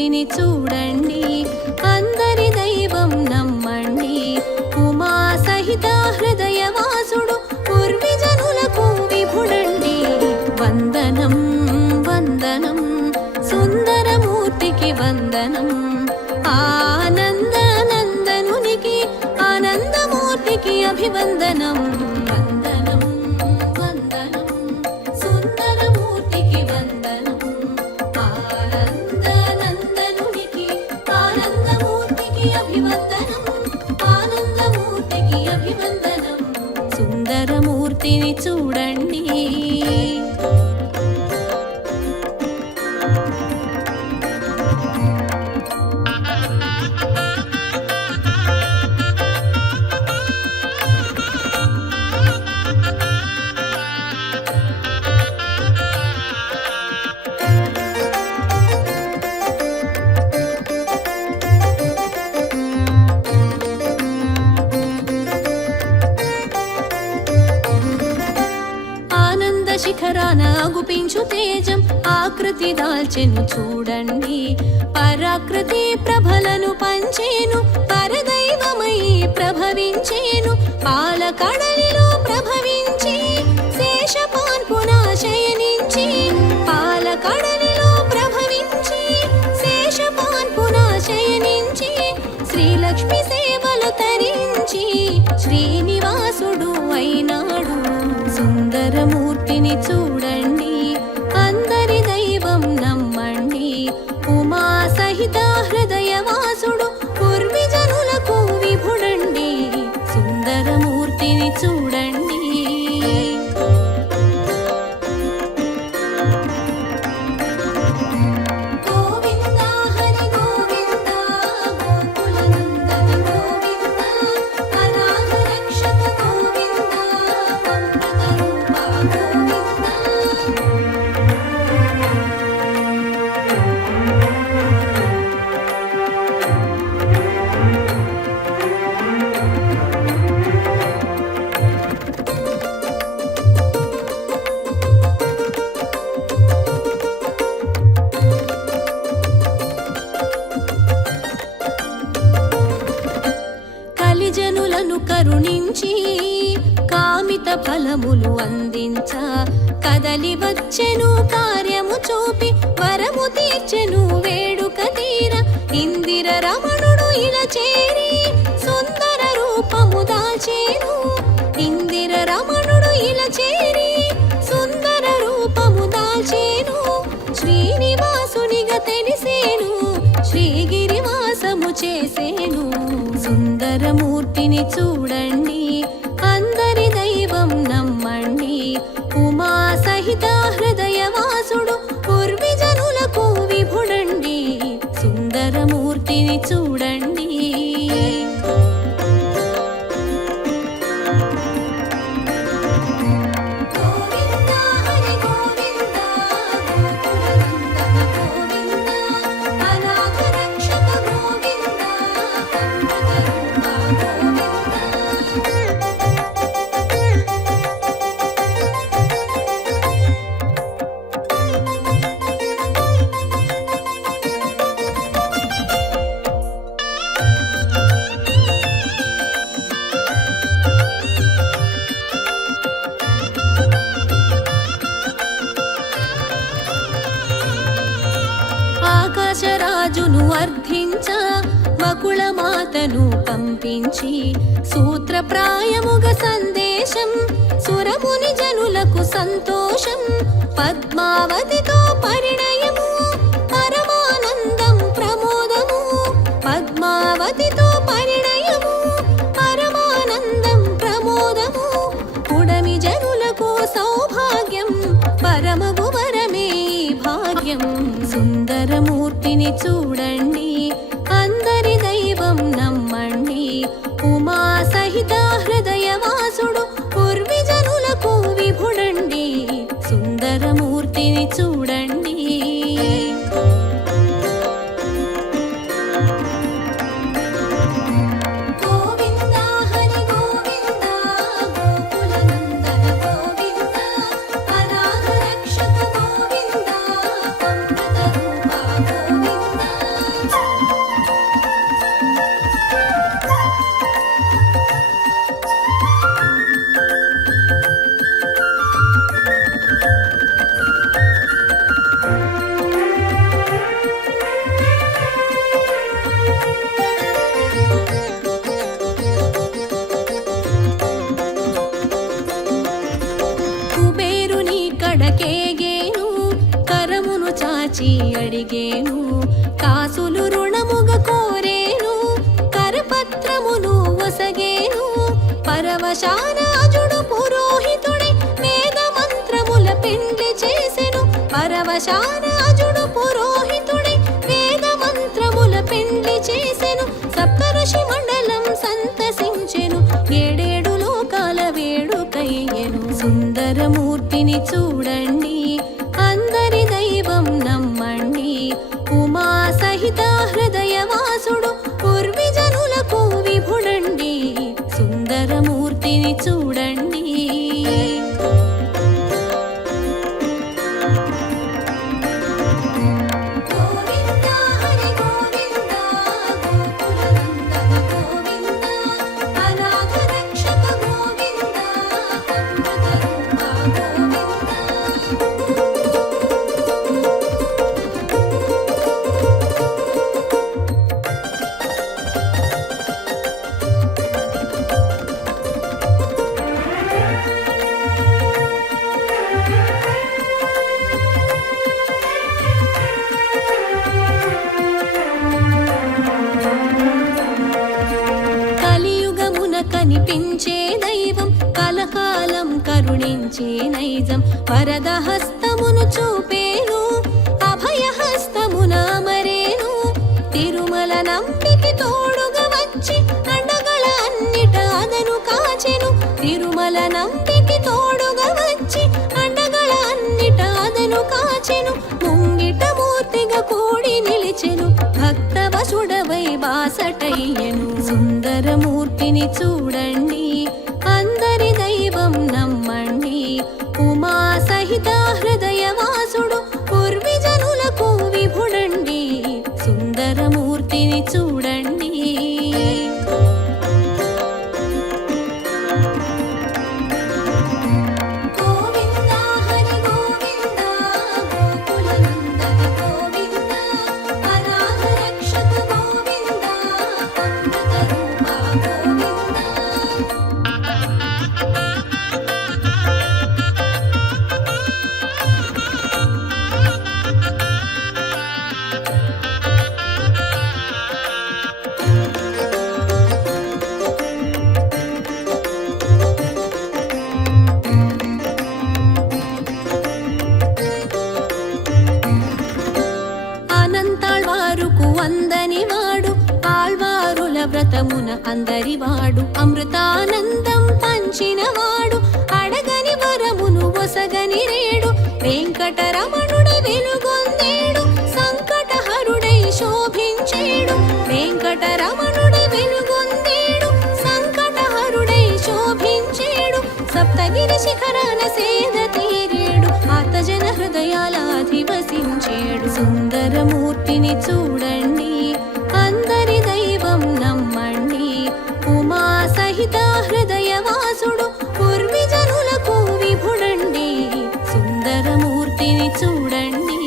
సుందరమూర్తిని చూడండి, అందరి దైవం నమ్మండి. ఉమా సహిత హృదయవాసుడు పూర్విజనులకు విభుడండి. వందనం వందనం సుందరమూర్తికి వందనం. ఆనందనందనునికి ఆనందమూర్తికి అభివందనం. వందనం వందనం సుందరమూర్తికి వందనం. ఆనందనందనునికి ఆనందమూర్తికి అభివందనం. ఆనందమూర్తికి అభివందనం. సుందరమూర్తిని చూడండి. శిఖరాన గుపించు తేజం ఆకృతి దాల్చెను చూడండి. పరాకృతి ప్రభలను పంచేను, పరదైవమై ప్రభవించేను. పాలకడలిలో ప్రభవించి శేషపాన్పున శయనించి, పాలకడలిలో ప్రభవించి శేషపాన్పున శయనించి, శ్రీలక్ష్మి సేవలు తరించి శ్రీనివాసుడు అయినాడు. సుందరమూర్తిని చూడండి, అందరి దైవం నమ్మండి. ఉమా సహిత హృదయవాసుడు పూర్విజనులకు విభుడండి. సుందరమూర్తిని చూడండి. గోవింద హరి గోవింద గోకులనందన గోవింద అనాథ రక్షక గోవింద అమృత రూప కలిజనులను కరుణించి కామిత ఫలములు అందించ, కదలి వచ్చెను కార్యము చూపి వరము తీర్చెను వేడుక తీర. ఇందిర రమణుడు ఇలా చేరి సుందర రూపము దాల్చేను. ఇందిర రమణుడు ఇలా చేరి సుందర రూపము దాల్చేను. శ్రీనివాసునిగా తెలిసేను, శ్రీగిరివాసము చేసేను. సుందరమూర్తిని చూడండి, అందరి దైవం నమ్మండి. ఉమా సహిత హృదయవాసుడు పూర్విజనులకు విభుడండి. సుందరమూర్తిని చూడండి. గోవింద హరి గోవింద గోకులనందన గోవింద అనాథ రక్షక గోవింద అమృత రూప ఆకాశరాజును అర్థించ మకుళమాతను పంపించి, సూత్రప్రాయముగా సందేశం సురముని జనులకు సంతోషం. పద్మావతితో పరిణయము పరమానందం ప్రమోదము. పద్మావతితో పరిణయము పరమానందం ప్రమోదము. పుడమి జనులకు సౌభాగ్యం పరమగు వరమే భాగ్యం. సుందరమూర్తిని చూడండి, అందరి దైవం నమ్మండి. ఉమా సహిత హృదయవాసుడు పూర్విజనులకు విభుడండి. సుందరమూర్తిని చూడండి. గోవింద హరి గోవింద గోకులనందన గోవింద అనాథ రక్షక గోవింద అమృత రూప గోవింద కడకేగేను కరమును చాచి అడిగేను కాసులు రుణముగ కోరేను కరపత్రమును ఒసగేను పరవశానాజుడు పురోహితుడై వేద మంత్రముల పెండ్లి చేసెను పరవశానాజుడు పురోహితుడై వేద మంత్రముల పెండ్లి చేసెను సప్తఋషి మండలం సంతసించెను ఏడేడు లోకాల వేడుకయ్యెను సుందరమూర్తిని చూడండి అందరి దైవం నమ్మండి ఉమా సహిత హృదయవాసుడు పూర్విజనులకు విభుడండి సుందరమూర్తిని చూడండి కనిపించే దైవం కలకాలం కరుణించే నైజం వరదహస్తమును చూపేను అభయహస్తమున అమరేను తిరుమల నంబికి తోడుగా వచ్చి అండగల అన్నిట అదను కాచెను తిరుమల నంబికి తోడుగా వచ్చి అండగల అన్నిట అదను కాచెను ముంగిట మూర్తిగా కూడి నిలిచెను భక్తవసుడవై బాసటయ్యెను సుందరమూర్తిని చూడండి అందరి దైవం నమ్మండి ఉమా సహిత హృదయవాసుడు పూర్విజనులకు విభుడండి సుందరమూర్తిని చూడండి వ్రతమున అందరివాడు అమృతానందం పంచినవాడు అడగని వరమును ఒసగని రేడు వెంకటరమణుడై వెలుగొందేడు సంకటహరుడై శోభించేడు వెంకటరమణుడై వెలుగొందేడు సంకటహరుడై శోభించేడు సప్తగిరి శిఖరాన సేద తీరేడు ఆతజన హృదయాల అధివసించేడు సుందరమూర్తిని చూడండి అందరి దైవం నమ్మండి ఉమా సహిత హృదయవాసుడు పూర్విజనులకు విభుడండి సుందరమూర్తిని చూడండి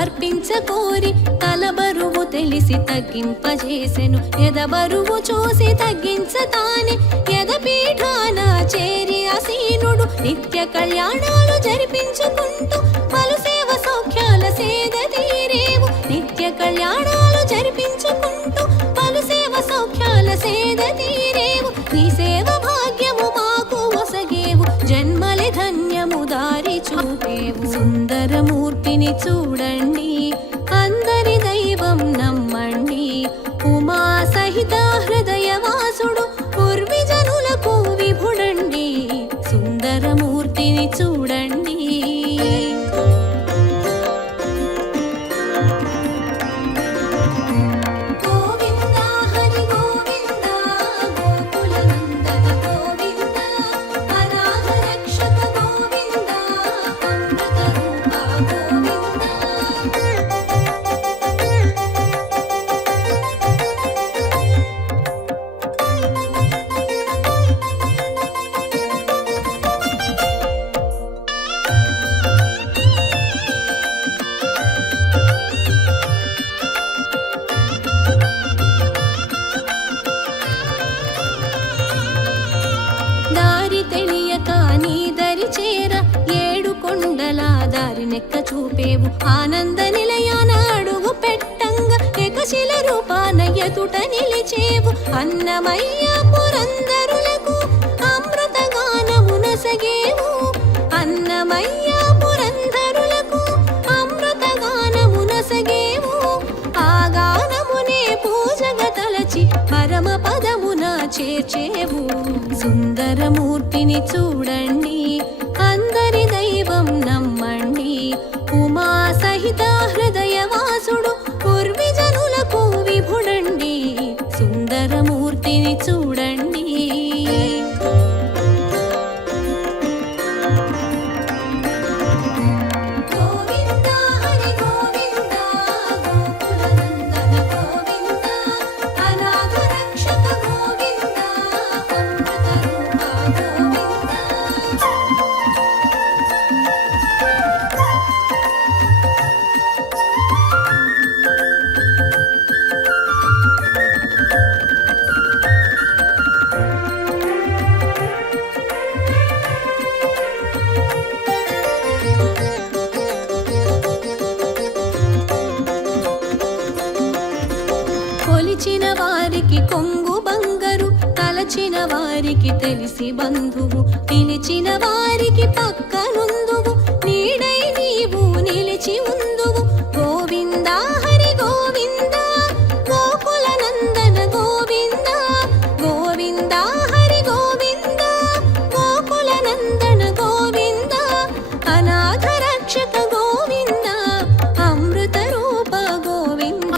అర్పించకోరి తల బరువు తెలిసి తగ్గింపజేసెను ఎద బరువు చూసి తగ్గించతానే ఎద పీఠాన చేరి అసీనుడు నిత్య కళ్యాణాలు జరిపించుకుంటూ పలు సేవ సౌఖ్యాల సేద తీరేవు నిత్య కళ్యాణాలు జరిపించుకుంటూ పలు సేవ సౌఖ్యాల సేద తీరేవు నీ సేవ భాగ్యము మాకు ఒసగేవు జన్మలే ధన్యము దారి చూపేవు సుందరమూర్తిని చూడండి అందరి దైవం నమ్మండి ఉమా సహిత హృదయవాసుడు పూర్విజనులకు విభుడండి సుందరమూర్తిని చూడండి కొండల దారినెక్క చూపేవు ఆనంద నిలయాన అడుగు పెట్టంగా ఏకశిల రూపాన ఎదుట నిలిచేవు అన్నమయ్య పురందరులకు అమృతగానమునసగేవు అన్నమయ్య పురందరులకు అమృతగానమునసగేవు ఆ గానమునే పూజగ తలచి పరమ పదమున చేర్చేవు సుందరమూర్తిని చూడండి అందరి దైవం నమ్మండి ఉమా సహిత హృదయవాసుడు పూర్విజనులకు విభుడండి సుందరమూర్తిని చూడండి గోవింద హరి గోవింద గోకులనందన గోవింద అనాథ రక్షక గోవింద అమృత రూప గోవింద కొలిచిన వారికి కొంగు బంగరు తలచిన వారికి తెలిసి బంధువు పిలిచిన వారికి పక్కనుందువు నీడై నీవు నిలిచి ఉందువు గోవింద హరి గోవింద గోకుల నందన గోవింద గోవింద హరి గోవింద గోకుల నందన గోవింద అనాథ రక్షక గోవింద అమృత రూప గోవింద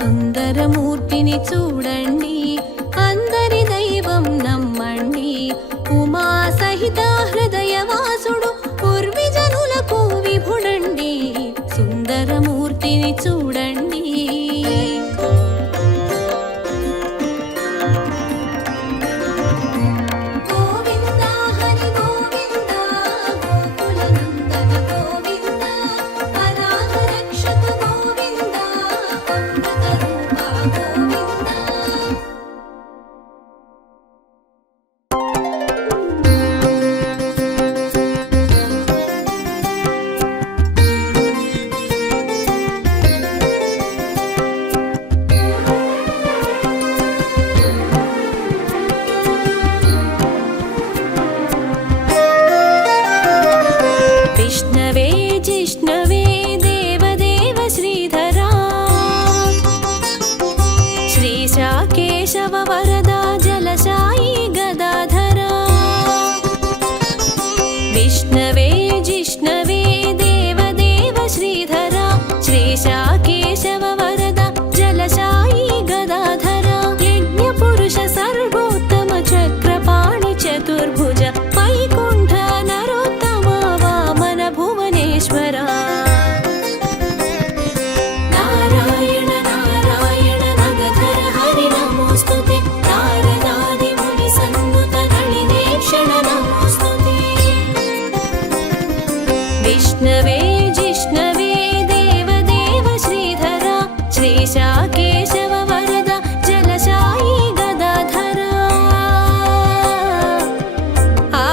సుందరమూర్తిని చూడండి అందరి దైవం నమ్మండి ఉమా సహిత హృదయవాసుడు పూర్విజనులకు విభుడండి సుందరమూర్తిని చూడండి గోవింద హరి గోవింద గోకుల నందన గోవింద అనాథ రక్షక గోవింద అమృత రూప గోవింద విష్ణవే జిష్ణవే దేవదేవ శ్రీధరా శ్రీశా కేశవ వరదా జలశాయి గదాధరా విష్ణవే జిష్ణవే దేవదేవ శ్రీధరా శ్రీశా కేశవ వరదా జలశాయి గదాధరా యజ్ఞ పురుష సర్వోత్తమ చక్రపాణి చతుర్భుజ వైకుంఠ నరోత్తమ వామన భువనేశ్వర నారాయణ నారాయణ నగధర హరి నమోస్తుతే నారదాది ముని సన్నుత నళినేక్షణ నమోస్తుతే విష్ణవే జిష్ణవే దేవదేవ శ్రీధరా శ్రీశా కేశవ వరద జలశాయి గదాధరా ఆ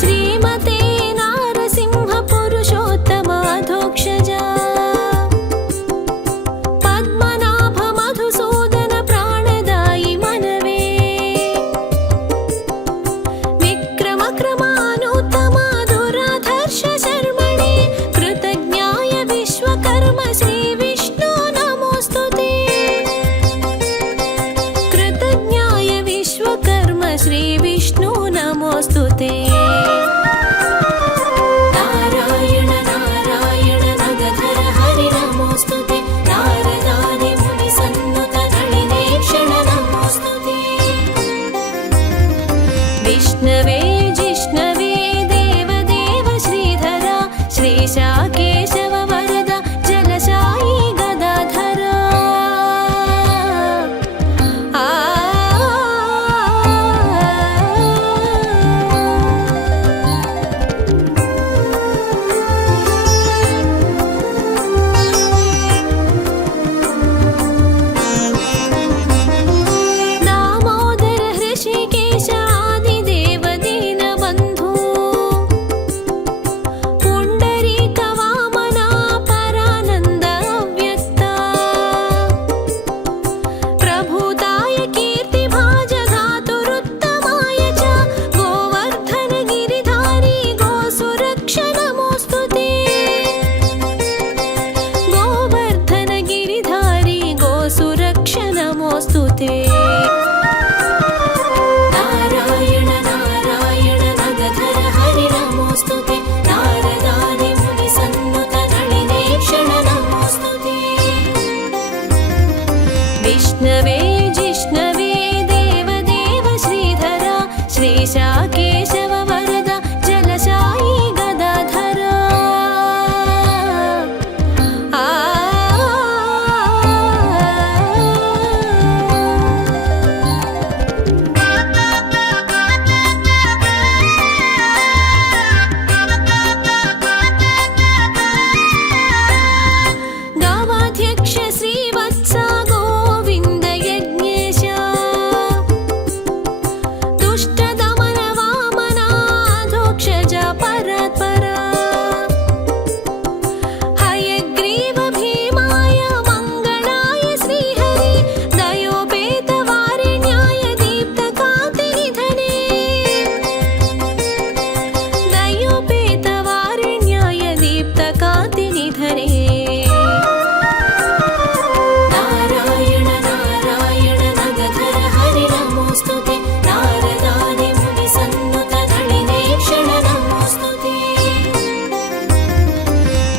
శ్రీమతే నారసింహ పురుషోత్తమాధుర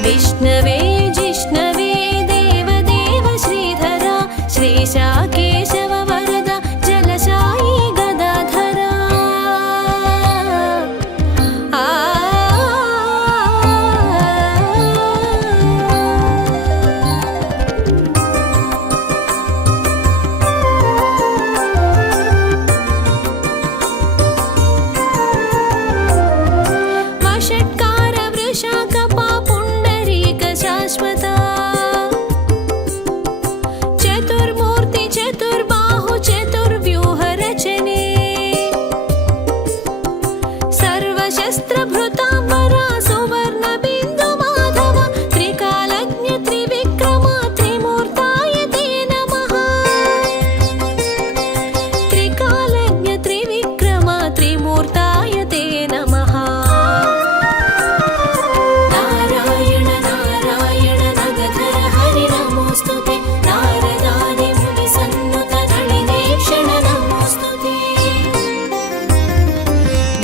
विष्णवे जिष्णवे देवदेव श्रीधरा श्रीशा केशव वरदा जलशायी गदाधरा वषट्कार वृषाकपा पुण्डरीक शाश्वता चतुर्मूर्ति चतुर्बाहु चतुर्व्यूह रचने सर्वशस्त्रभृतांबरा सुवर्ण बिन्दु माधव त्रिकालज्ञ त्रिविक्रम त्रिमूर्ताय ते नमः त्रिकालज्ञ त्रिविक्रम त्रिमूर्ताय ते नमः नारायण नारायण नगधर हरि नमोस्तुते नारदादि मुनि सन्नुत नलिनेक्षण नमोस्तुते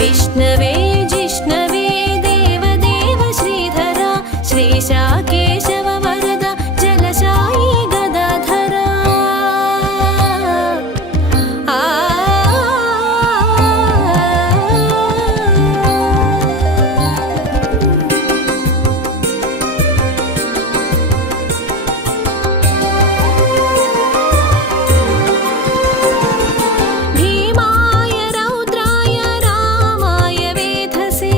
विष्णवे जिष्णवे देवदेव श्रीधरा श्रीशा केशव वरदा जलशायी गदाधरा भीमाय रौद्राय रामाय वेधसे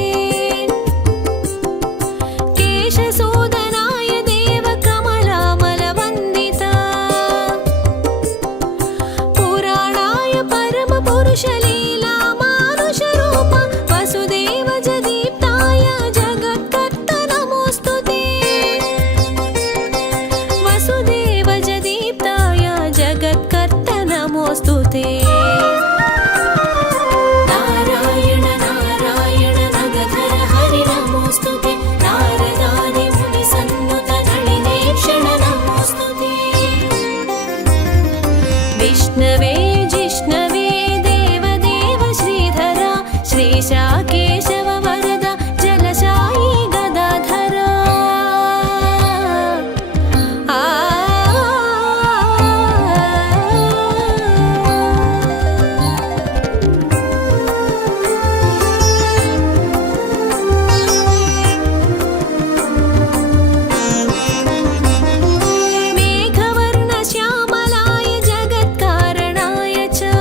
केशसूदनाय देवकमलामलवन्दिता पुराणाय परमपुरुषलीला मानुषरूप वसुदेव जदीप्ताय जगत्कर्त नमोस्तुते वसुदेव जदीप्ताय जगत्कर्त नमोस्तुते नारायण नारायण नगधर हरि नमोस्तुते नारदादि मुनि सन्नुत नलिनेक्षण नमोस्तुते विष्णवे जिष्णवे देवदेव श्रीधरा श्रीशा केशव वरदा जलशायी गदाधरा मेघवर्ण श्यामलाय जगत्कारणाय च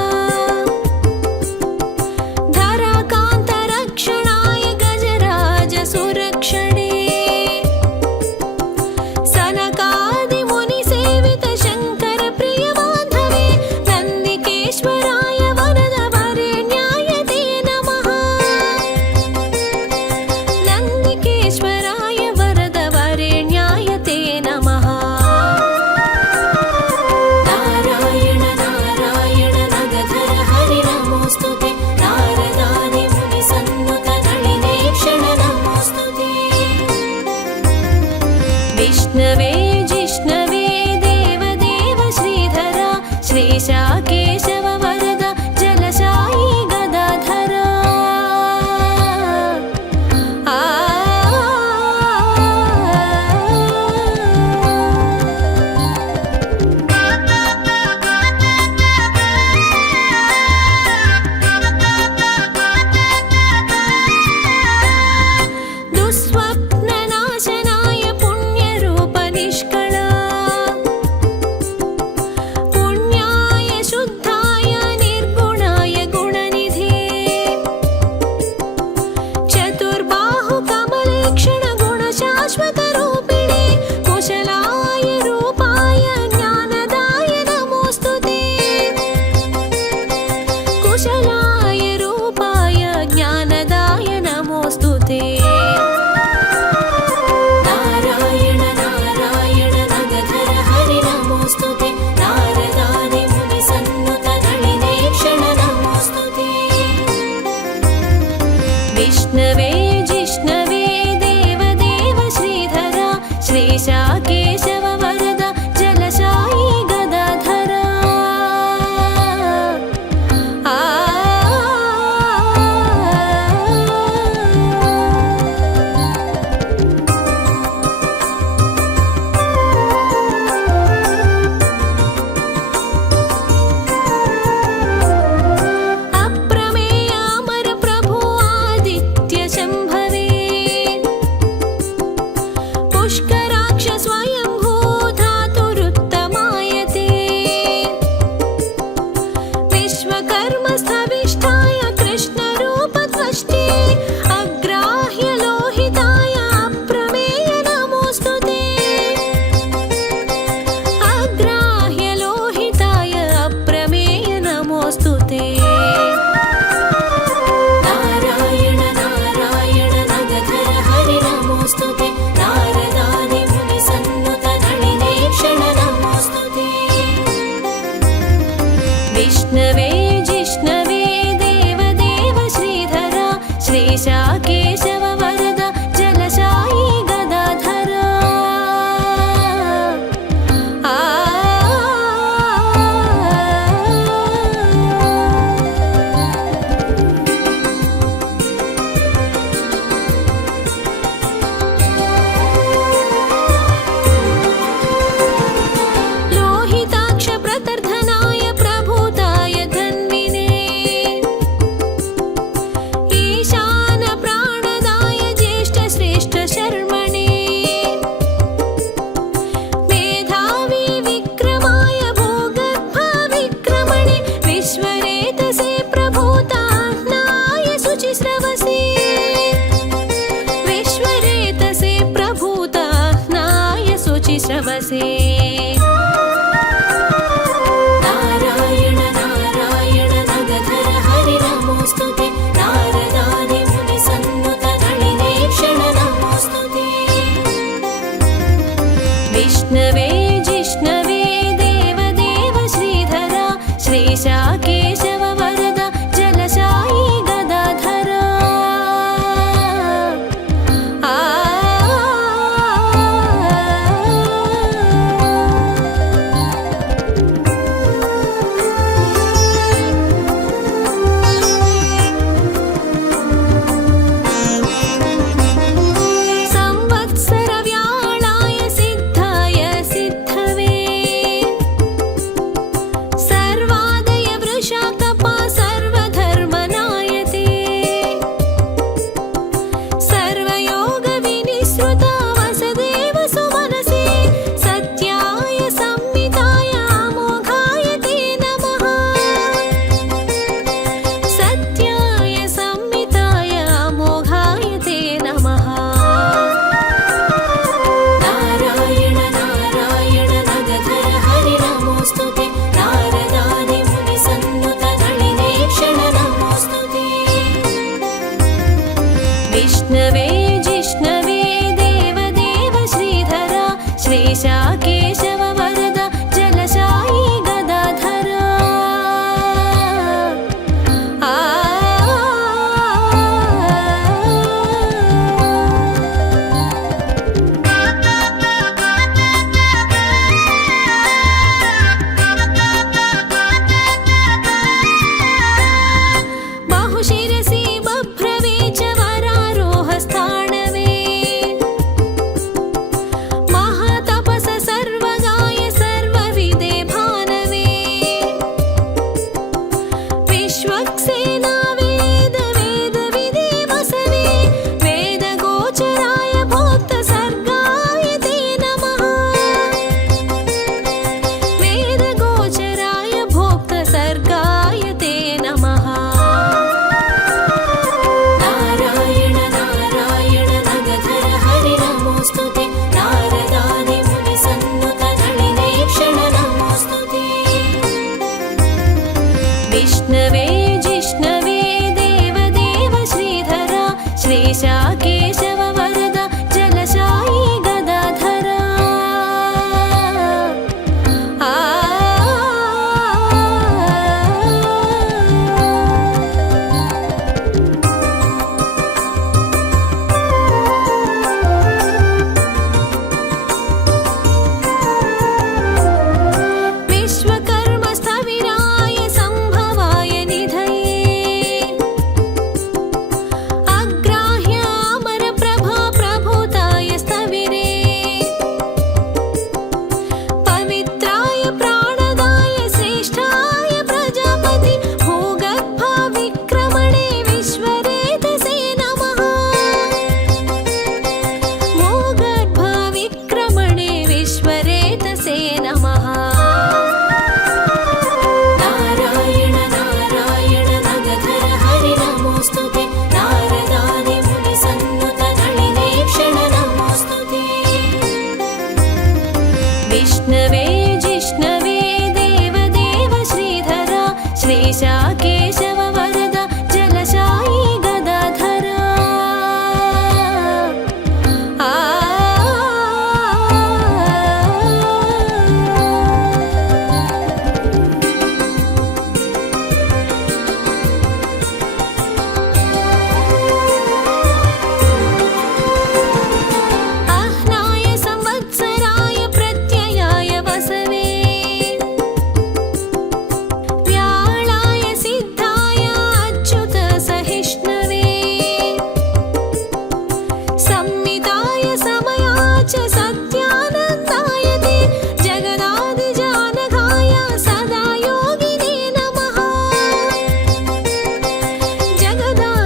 धराकान्त रक्षणाय गजराज सुरक्षणे सनकादि मुनि सेवित शंकर प्रिय बान्धवे नन्दिकेश्वराय वरद वरेण्याय ते नमः नन्दिकेश्वराय वरद वरेण्याय ते नमः नारायण नारायण नगधर हरि नमोस्तुते नारदादि मुनि सन्नुत नलिनेक्षण नमोस्तुते विष्णवे जिष्णवे देवदेव श्रीधरा श्रीशा केशव वरदा जलशायी गदाधरा दुःस्वप्ननाशनाय पुण्यरूप निष्कळा पुण्याय शुद्धाय निर्गुणाय गुणनिधे चतुर्बाहु कमलेक्षण गुणशाश्वत रूपिणे कुशलाय रूपाय ज्ञानदाय नमोस्तुते कुशलाय रूपाय ज्ञानदाय नमोस्तुते नारायण नारायण नगधर हरि नमोस्तुते नारदादि मुनि सन्नुत नलिनेक्षण नमोस्तुते विष्णवे जिष्णवे देवदेव श्रीधरा श्रीशा केशव वरदा जलशायी गदाधरा पुष्कराक्ष स्वयंभू धातुरुत्तमायते विश्वकर्मस्थविष्ठाय कृष्णरूपत्वष्टे अग्राह्य लोहिताय अप्रमेय नमोऽस्तु ते अग्राह्य लोहिताय अप्रमेय नमोऽस्तु ते नारायण नारायण नगधर हरि नमोऽस्तु ते नारदादि मुनिसन्नुत नलिनेक्षण नमोऽस्तु ते विष्णवे जिष्णवे देवदेव श्रीधरा श्रीशा केशव वरद जलशायी गदाधरा लोहिताक्ष प्रतर्धनाय प्रभूताय धन्विने ईशान प्राणदाय ज्येष्ठ श्रेष्ठ शर्मणे मेधावी विक्रमाय भोगर्भ विक्रमणे विश्वरेतसे प्रभूताह्नाय शुचिस्रवसे विश्वरेतसे प्रभूताह्नाय शुचिस्रवसे नारायण नारायण नगधर हरि नमोऽस्तु ते नारदादि मुनिसन्नुत नलिनेक्षण नमोऽस्तु ते विष्णवे जिष्णवे देवदेव श्रीधरा श्रीशा केशव वरद जलशायी गदाधरा संवत्सर व्याळाय सिद्धाय सिद्धवे सर्वादय वृषाकपा सर्वधर्मनायते सर्वयोग विनिसृता वसुदेव सुमनसे सत्याय संविताय अमोघाय ते नमः सत्याय संविताय अमोघाय ते नमः नारायण नारायण नगधर हरि नमोऽस्तु ते नारदादि मुनिसन्नुत नलिनेक्षण नमोऽस्तु ते विष्णवे जिष्णवे देवदेव श्रीधरा श्रीशा केशव वरद जलशायी गदाधरा बहुशिरसि बभ्रवे च वरारोहस्थाणवे महातपस श्रीशा केशव वरद जलशायी गदाधरा अह्नाय संवत्सराय प्रत्ययाय वसवे व्याळाय सिद्धाय अच्युत सहिष्णवे संमिताय समयाच सत्यानन्दाय ते जगदादिजानघाय सदा योगिने नमः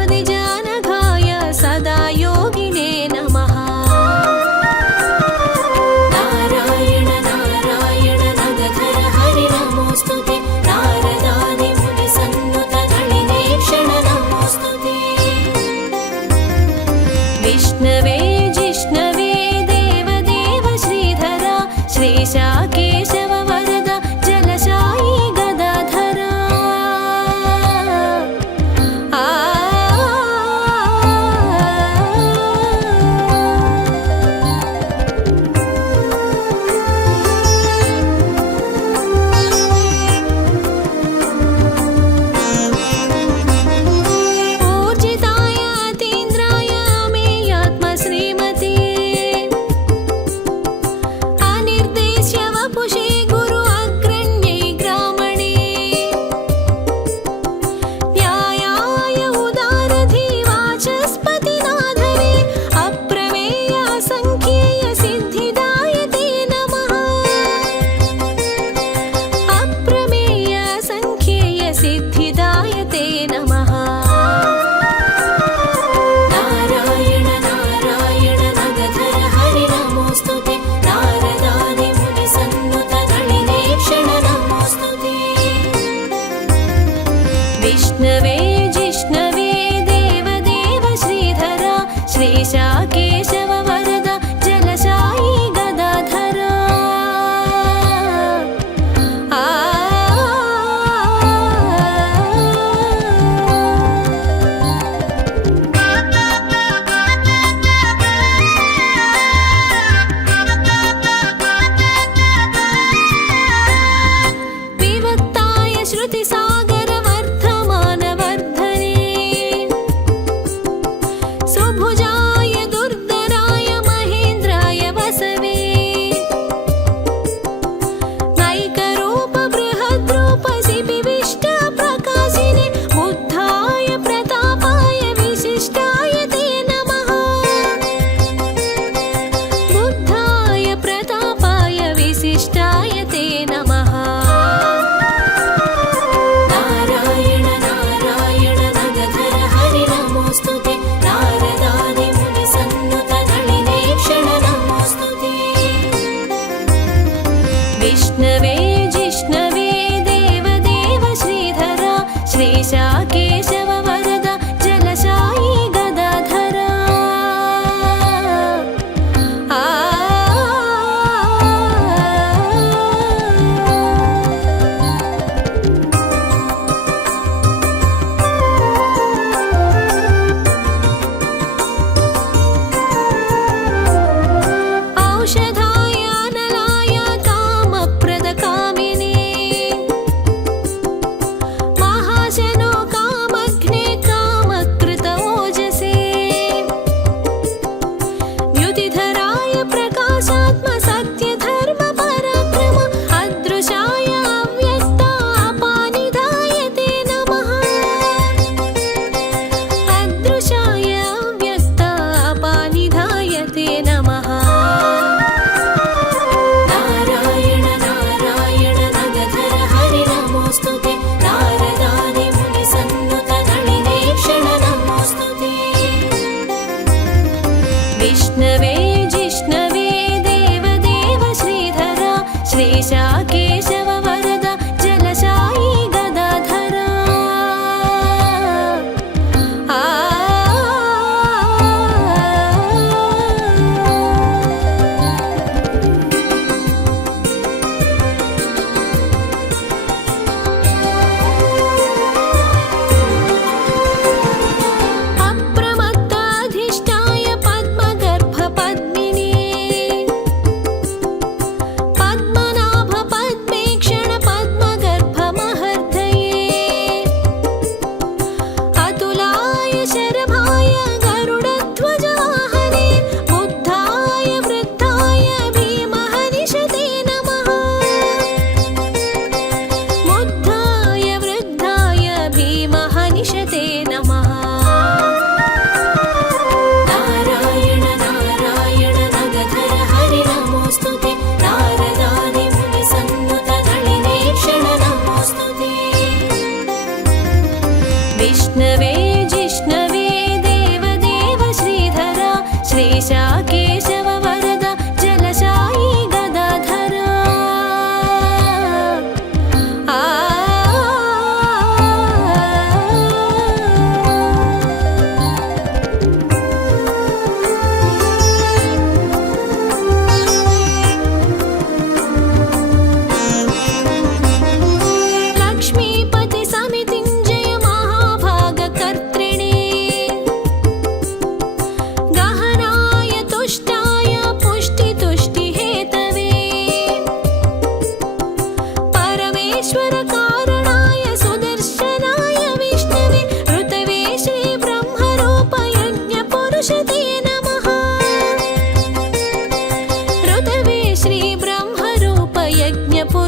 जगदादिजानघाय सदा योगिने नमः नारायण नारायण नगधर हरि नमोऽस्तु ते नारदादि मुनिसन्नुत गणिनेक्षण नमोऽस्तु ते विष्णवे जिष्णवे देवदेव श्रीधरा श्रीशा केशव वरद जलशायी गदाधरा ऊर्जिताय अतीन्द्राय अमेयात्म श्रीमते अनिर्देश्य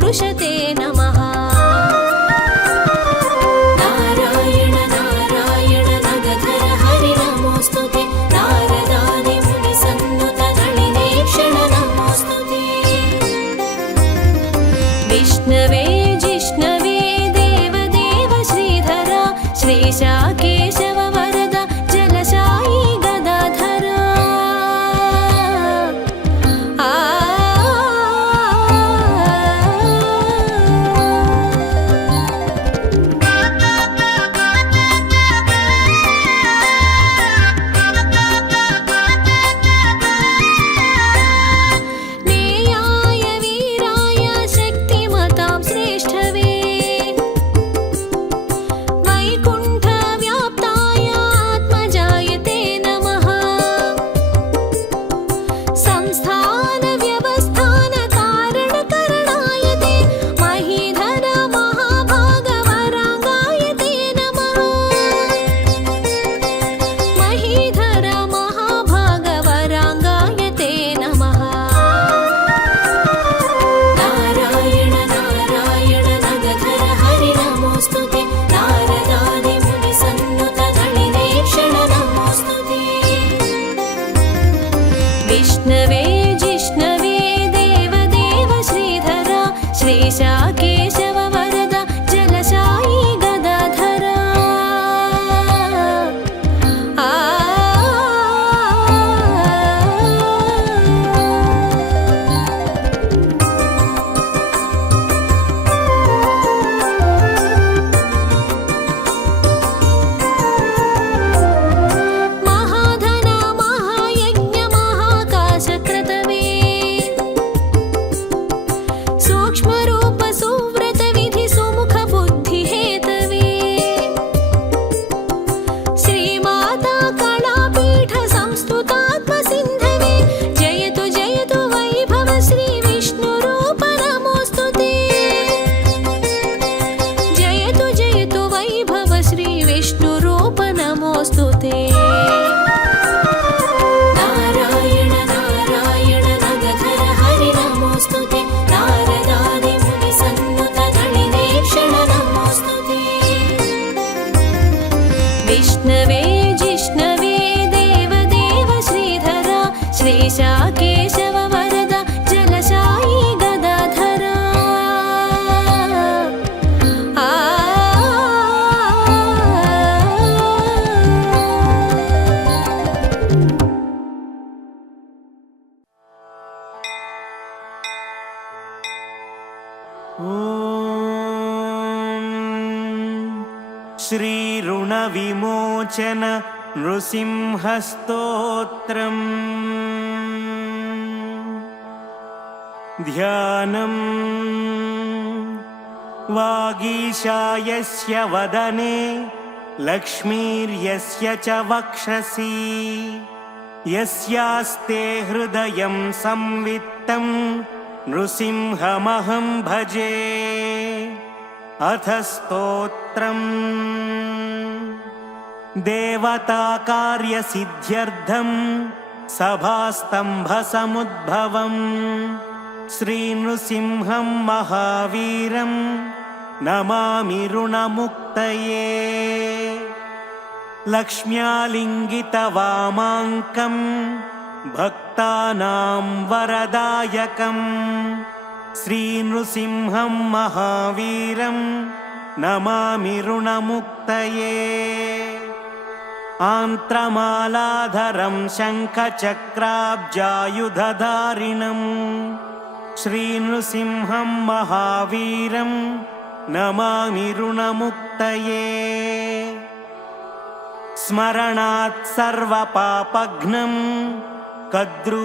पुरुष ते नमः नारायण नारायण नगधर हरि नमोऽस्तु ते नारदादि मुनिसन्नुत नलिनेक्षण नमोऽस्तु ते विष्णवे जिष्णवे देवदेव श्रीधरा श्रीशा केशव वरद जलशायी गदाधरा नेयाय वीराय शक्तिमतां श्रेष्ठवे वैकुण्ठव्याप्ताय आत्मजाय ते नमः संस्थानव्यवस्थानकारणकरणाय ते महीधर महाभागवराङ्गाय ते नमः महीधर महाभागवराङ्गाय ते नमः नारायण नारायण नगधर हरि नमोऽस्तु ते नारदादि मुनिसन्नुत नलिनेक्षण नमोऽस्तु ते विष्णवे जिष्णवे देवदेव श्रीधरा श्रीशा केशव वरद जलशायी गदाधरा महाधन महायज्ञ महाकाशक्रतवे सूक्ष्मरूप सुव्रत विधि सुमुख बुद्धि हेतवे श्रीमाता कलापीठ संस्तुतात्म सिन्धवे जयतु वैभव श्री विष्णुरूप नमोऽस्तु ते जयतु वैभव श्री विष्णुरूप नमोऽस्तु ते नारायण नारायण नगधर हरि नमोऽस्तु ते नारदादि मुनिसन्नुत नलिनेक्षण नमोऽस्तु ते विष्णवे जिष्णवे देवदेव श्रीधरा श्रीशा केशव वरद जलशायी गदाधरा श्रीऋणविमोचन नृसिंहस्तोत्रम् ध्यानम् वागीशायस्य वदने लक्ष्मीर्यस्य च वक्षसि यस्यास्ते हृदयं संवित्तं नृसिंहमहं भजे अथ स्तोत्रम् देवताकार्यसिद्ध्यर्थं सभास्तम्भसमुद्भवम् श्रीनृसिंहं महावीरं नमामि ऋणमुक्तये लक्ष्म्यालिङ्गितवामाङ्कं भक्तानां वरदायकम् श्रीनृसिंहं महावीरं नमामि ऋणमुक्तये आन्त्रमालाधरं शङ्खचक्राब्जायुधधारिणं श्रीनृसिंहं महावीरं नमामि ऋणमुक्तये स्मरणात् सर्वपापघ्नं कद्रूजविषनाशनं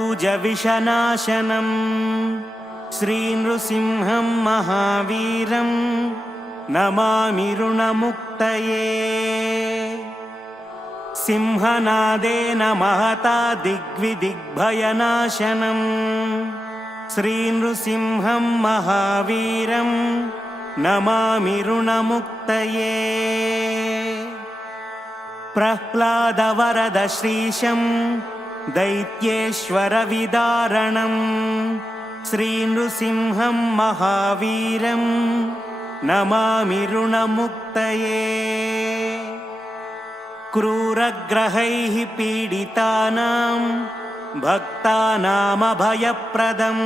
श्रीनृसिंहं महावीरं नमामि ऋणमुक्तये सिंहनादेन महता दिग्विदिग्भयनाशनं श्रीनृसिंहं महावीरं नमामि ऋणमुक्तये प्रह्लादवरद श्रीशं दैत्येश्वरविदारणं श्रीनृसिंहं महावीरं नमामि ऋणमुक्तये क्रूरग्रहैः पीडितानां भक्तानामभयप्रदम्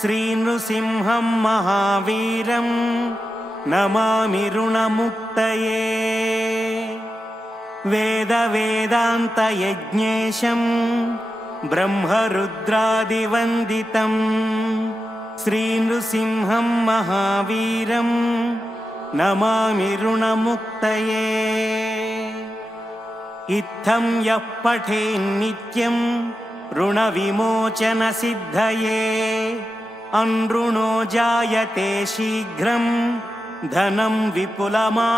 श्रीनृसिंहं महावीरं नमामि ऋणमुक्तये वेदवेदान्तयज्ञेशं ब्रह्मरुद्रादिवन्दितं श्रीनृसिंहं महावीरं नमामि ऋणमुक्तये इत्थं यः पठेन्नित्यं ऋणविमोचनसिद्धये अनृणो जायते शीघ्रं धनं विपुलमाप्नुयात्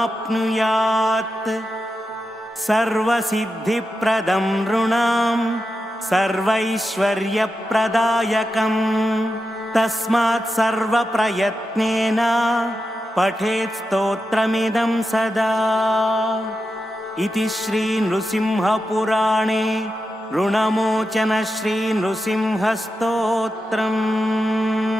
सर्वसिद्धिप्रदं ऋणां सर्वैश्वर्यप्रदायकं तस्मात् सर्वप्रयत्नेन पठेत् स्तोत्रमिदं सदा इति श्रीनृसिंहपुराणे ऋणमोचन श्रीनृसिंहस्तोत्रम्।